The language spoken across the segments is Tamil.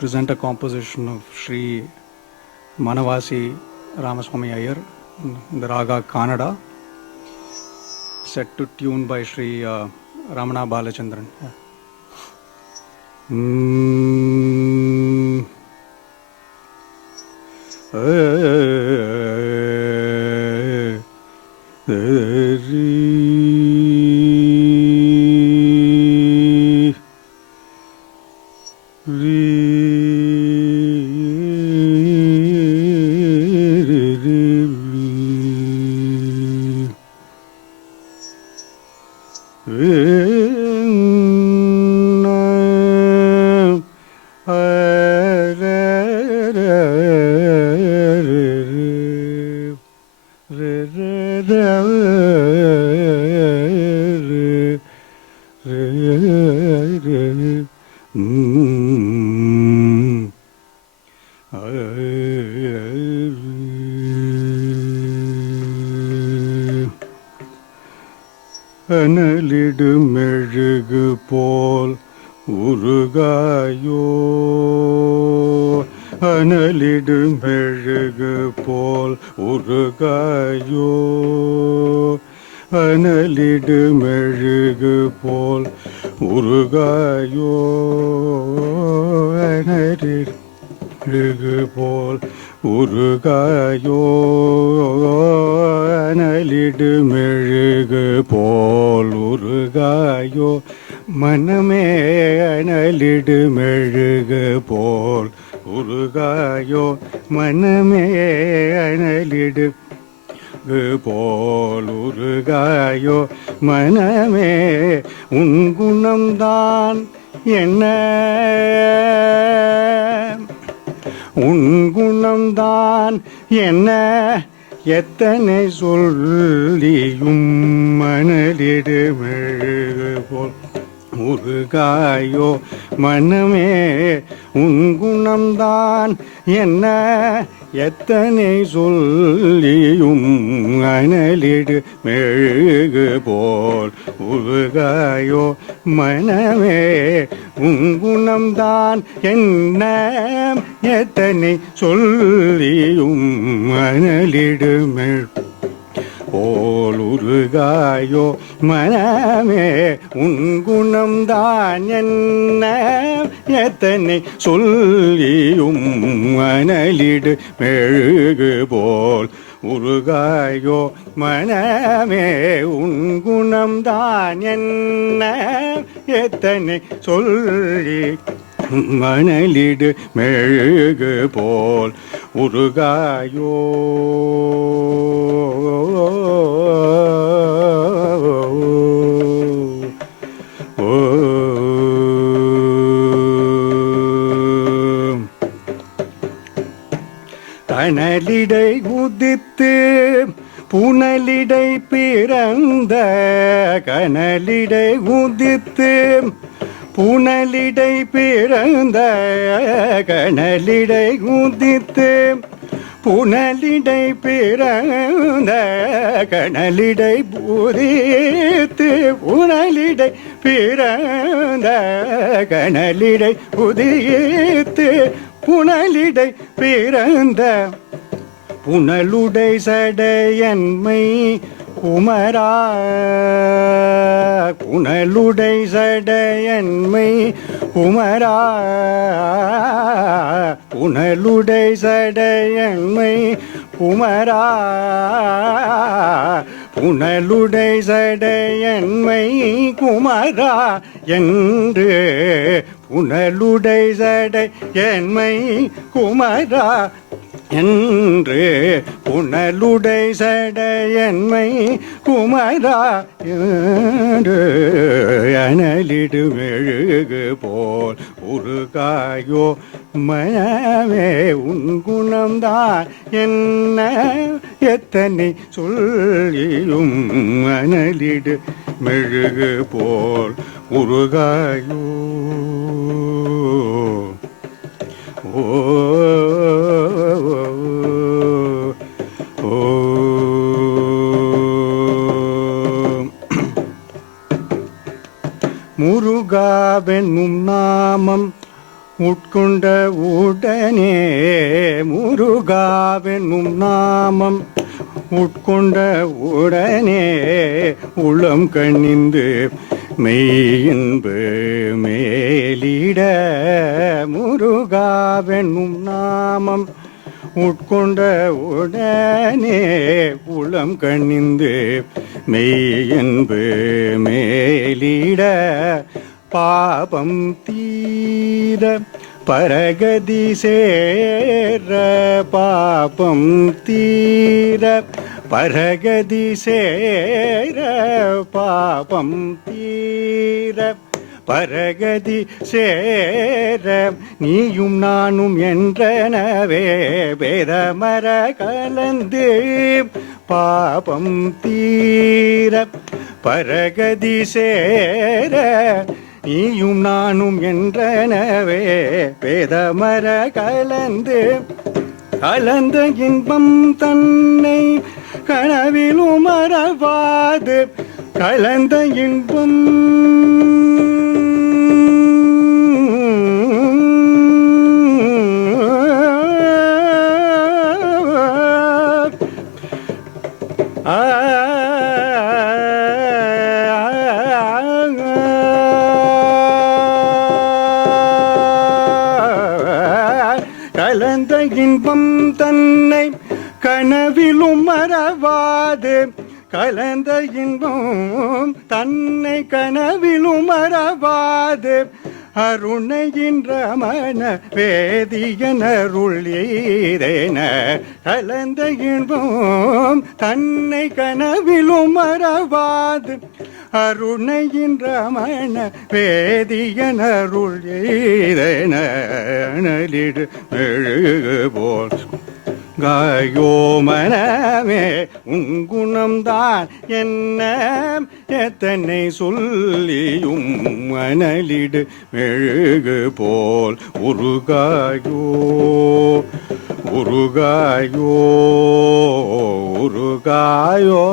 present a composition of Sri Manavasi Ramaswamy Iyer in the Raga Kannada, set to tune by Sri Ramana Balachandran. அனலிடு மெழுகு போல் உருகாயோ, அனலிடு மெழுகு போல் உருகாயோ, அனலிடு மெழுகு போல் உருகாயோ, அனலிடு மெழுகு போல் உருகாயோ, அனலிடு மெழுகு போல் உருகாயோ, மனமே அனலிடு மெழுகு போல் உருகாயோ, மனமே அனலிடு போல் உருகாயோ, மனமே உன் குணம்தான் என்ன, உன் குணம்தான் என்ன, எத்தனை சொல்லியும் மனலிடு மெழுகு போல் உருகாயோ, மனமே உன் குணம்தான் என்ன, எத்தனை சொல்லியும் அனலிடு மெழுகு போல் உருகாயோ, மனமே உன் குணம்தான் என்ன, எத்தனை சொல்லியும் அனலிடு மெழுகு போல் உருகாயோ, மனமே உன் குணம்தான் என்ன, எத்தனை சொல்லியும் அனலிடு மெழுகு போல் உருகாயோ, மனமே உன் குணம்தான் என்ன, எத்தனை சொல்லி மணலிடு மெழுகு போல் உருகாயோ. கனலிடை உதித்து புனலிடை பிறந்த, கனலிடை உதித்து புனலிடை பிறந்த, கனலிடை உதித்து புனலிடை பிறந்த, கனலிடை உதித்து புனலிடை பிறந்த, கனலிடை உதித்து புனலிடை பிறந்த, புனலுடை சடையன்மை குமரா, புனலுடை சடையன்மை குமரா, புனலுடை சடையன்மை குமரா, புனலுடை சடையன்மை குமரா என்று, புனலுடை சடையன்மை குமரா என்று, புனலுடை சடையன்மை குமரா என்று, அனலிடு மெழுகு போல் உருகாயோ, மனமே உன் குணம்தான் என்ன, எத்தனை சொல்லியும் அனலிடு மெழுகு போல் உருகாயோ. ஓ முருகாவென்னும் நாமம் உட்கொண்ட உடனே முருகாவென்னும் நாமம் உட்கொண்ட உடனே உளம் கண்ணிந்து மெய்யின்பு மேலிட முருகாவென்னும் நாமம் உட்கொண்ட உடனே உளம் கண்ணிந்து மெய்யின்பு மேலிட பாபம் தீர பரகதி சேர பாபம் தீர பரகதி சேர பாபம் தீர பரகதி சேர நீயும் நானும் என்றனவே வேதமர கலந்து பாபம் தீர பரகதி சேர நீயும் நானும் என்றனவே வேதமர கலந்து கலந்த இன்பம் தன்னை கனவிலும் மறவாது கலந்த இன்பம் கலந்த இன்பம் தன்னை கனவிலும் மறவாது கலந்த இன்பம் தன்னை கனவிலும் மறவாது அருணையின் ரமண வேதியனருள் எய்தேன கலந்த இன்பம் தன்னை கனவிலும் மறவாது அருணையின் ரமண வேதியனருள் எய்தேன அனலிடு மெழுகு போல் காயோ மனமே உன்குணம்தான் என்ன எத்தனை சொல்லியும் மணலிடு மெழுகு போல் உருகாயோ உருகாயோ உருகாயோ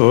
ஓ